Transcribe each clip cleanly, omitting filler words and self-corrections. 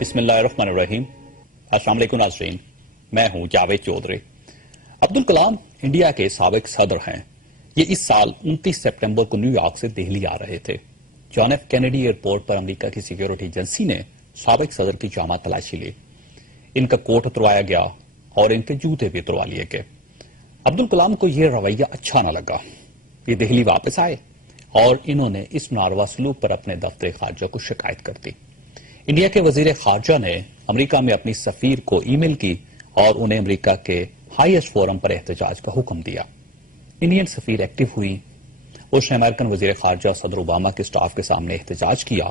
بسم اللہ الرحمن الرحیم۔ السلام علیکم ناظرین، میں ہوں جاوید چودھری۔ عبدالکلام انڈیا کے سابق صدر ہیں۔ یہ اس سال 29 سپٹمبر کو نیو یارک سے دہلی آ رہے تھے۔ جان ایف کینیڈی ایئرپورٹ پر امریکہ کی سیکیورٹی ایجنسی نے سابق صدر کی جامع تلاشی لی۔ ان کا کوٹ اتروایا گیا اور ان کے جوتے بھی اتروا لیے گئے۔ عبدالکلام کو یہ رویہ اچھا نہ لگا۔ یہ دہلی واپس آئے اور انہوں نے اس ناروا سلوک پر اپنے دفتر خارجہ کو شکایت کر دی۔ انڈیا کے وزیر خارجہ نے امریکہ میں اپنی سفیر کو ای میل کی اور انہیں امریکہ کے ہائیسٹ فورم پر احتجاج کا حکم دیا۔ انڈین سفیر ایکٹیو ہوئی۔ اس نے امریکن وزیر خارجہ صدر اوباما کے سٹاف کے سامنے احتجاج کیا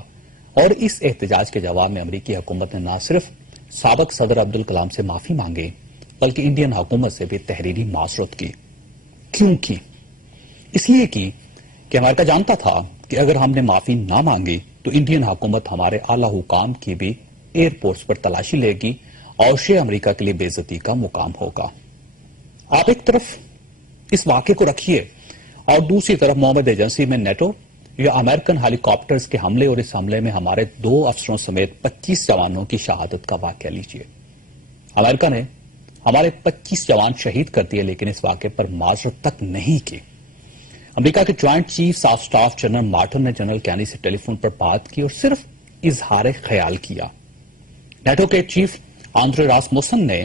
اور اس احتجاج کے جواب میں امریکی حکومت نے نہ صرف سابق صدر عبدالکلام سے معافی مانگی بلکہ انڈین حکومت سے بھی تحریری معذرت کی۔ کیوں کی؟ اس لیے کی کہ امریکہ جانتا تھا کہ اگر ہم نے معافی نہ مانگی تو انڈین حکومت ہمارے اعلیٰ حکام کی بھی ایئرپورٹس پر تلاشی لے گی اور یہ امریکہ کے لیے بے عزتی کا مقام ہوگا۔ آپ ایک طرف اس واقعے کو رکھیے اور دوسری طرف محمد ایجنسی میں نیٹو یا امریکن ہیلی کاپٹرز کے حملے اور اس حملے میں ہمارے 2 افسروں سمیت 25 جوانوں کی شہادت کا واقعہ لیجیے۔ امریکہ نے ہمارے 25 جوان شہید کر دیے لیکن اس واقعے پر معذرت تک نہیں کی۔ امریکہ کے joint chief of staff general Martin نے جنرل کینی سے ٹیلی فون پر بات کی اور صرف اظہار خیال کیا۔ نیٹو کے چیف آندرے راسموسن نے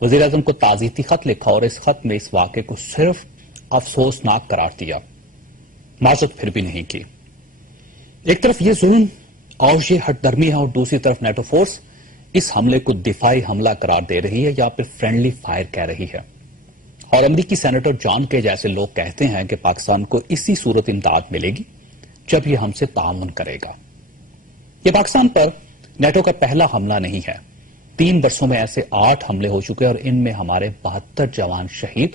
وزیر اعظم کو تعزیتی خط لکھا اور اس خط میں اس واقعے کو صرف افسوسناک قرار دیا، معذرت پھر بھی نہیں کی۔ ایک طرف یہ ظلم اور یہ ہٹ درمی ہے اور دوسری طرف نیٹو فورس اس حملے کو دفاعی حملہ قرار دے رہی ہے یا پھر فرینڈلی فائر کہہ رہی ہے، اور امریکی سینیٹر جان کے جیسے لوگ کہتے ہیں کہ پاکستان کو اسی صورت امداد ملے گی جب یہ ہم سے تعاون کرے گا۔ یہ پاکستان پر نیٹو کا پہلا حملہ نہیں ہے۔ 3 برسوں میں ایسے 8 حملے ہو چکے اور ان میں ہمارے 72 جوان شہید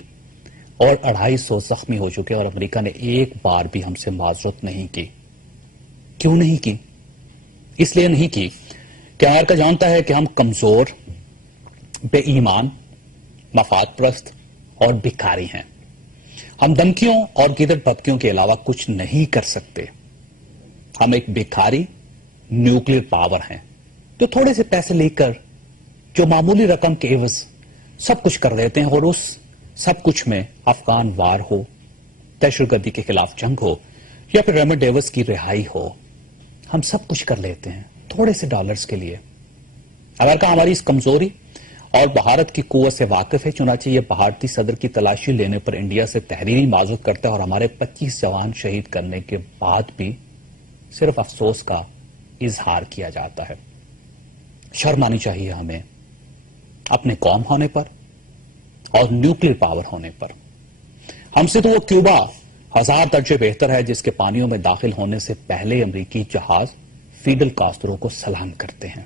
اور 250 زخمی ہو چکے اور امریکہ نے ایک بار بھی ہم سے معذرت نہیں کی۔ کیوں نہیں کی؟ اس لیے نہیں کی کہ امریکہ جانتا ہے کہ ہم کمزور، بے ایمان، مفاد پرست اور بھکاری ہیں۔ ہم دھمکیوں اور گیدڑ پھپکیوں کے علاوہ کچھ نہیں کر سکتے۔ ہم ایک بھکاری نیوکلیر پاور ہیں جو تھوڑے سے پیسے لے کر جو معمولی رقم کے عوض سب کچھ کر دیتے ہیں، اور اس سب کچھ میں افغان وار ہو، دہشت گردی کے خلاف جنگ ہو یا پھر ریمنڈ ڈیوس کی رہائی ہو، ہم سب کچھ کر لیتے ہیں تھوڑے سے ڈالرز کے لیے۔ امریکہ ہماری اس کمزوری اور بھارت کی قوت سے واقف ہے، چنانچہ یہ بھارتی صدر کی تلاشی لینے پر انڈیا سے تحریری معذرت کرتا ہے اور ہمارے 25 جوان شہید کرنے کے بعد بھی صرف افسوس کا اظہار کیا جاتا ہے۔ شرم آنی چاہیے ہمیں اپنے قوم ہونے پر اور نیوکلیر پاور ہونے پر۔ ہم سے تو وہ کیوبا 1000 درجے بہتر ہے جس کے پانیوں میں داخل ہونے سے پہلے امریکی جہاز فیڈل کاسترو کو سلام کرتے ہیں۔